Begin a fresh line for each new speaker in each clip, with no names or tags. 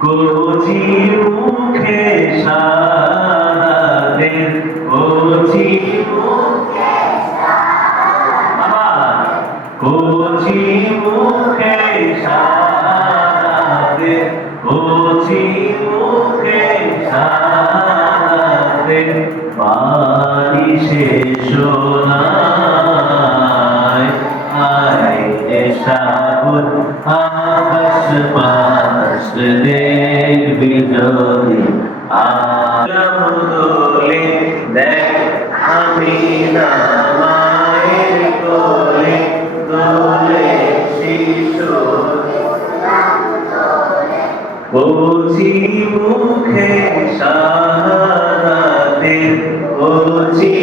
কচি মুখে সারাতে কচি আবার কচি মুখে সারাতে কচি মুখে বাড়ি শেষ নাই আয় এ সাগর আকাশ পাশ দেখ আমি না মায়ের কোলে দোলে শিশু। মুখে সারাতে কচি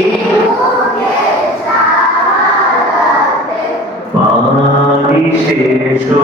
পানি দেবী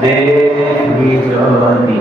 দেবী যদি